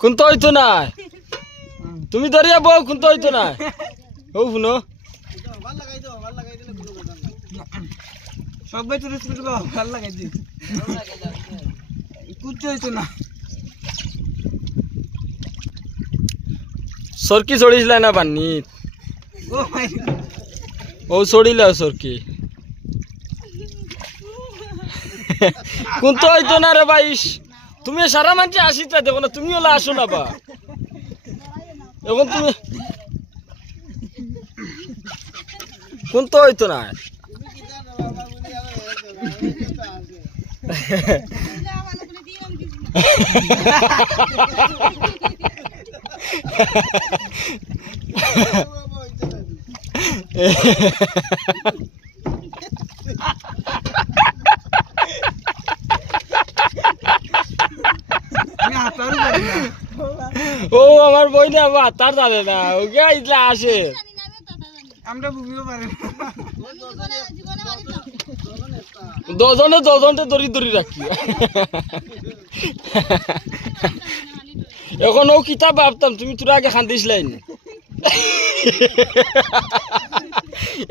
কোন তো হইতো না তুমি ধরিয়া বউ কোন তো হইতো না ও শুনো সবাই তো ভাল লাগাই দি কুচ্ছ হইতো না সরকি চড়িছিল না পানিত ও ভাই ও চড়িল সরকি কোন তো হইতো না রে ভাই তুমি সারা মানুষ আসিতা দেখো না তুমি ওলা আসো না বা এখন তুমি কোন তো হইতো না ও আমার বই না বা তার জানে না ওকে ইতলা আসে আমরা বুঝিও পারি দজনে দড়ি দড়ি রাখি এখন ও কিতাব ভাবতাম তুমি তোরা আগে খান্দিসলাই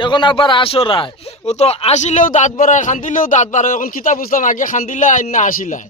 এখন আবার আসো রায় ও তো আসিলেও দাঁত বাড়ায় খান্দিলেও দাঁত বাড়ায় এখন কিতাব বুঝতাম আগে খান্দিলা না আসিলাই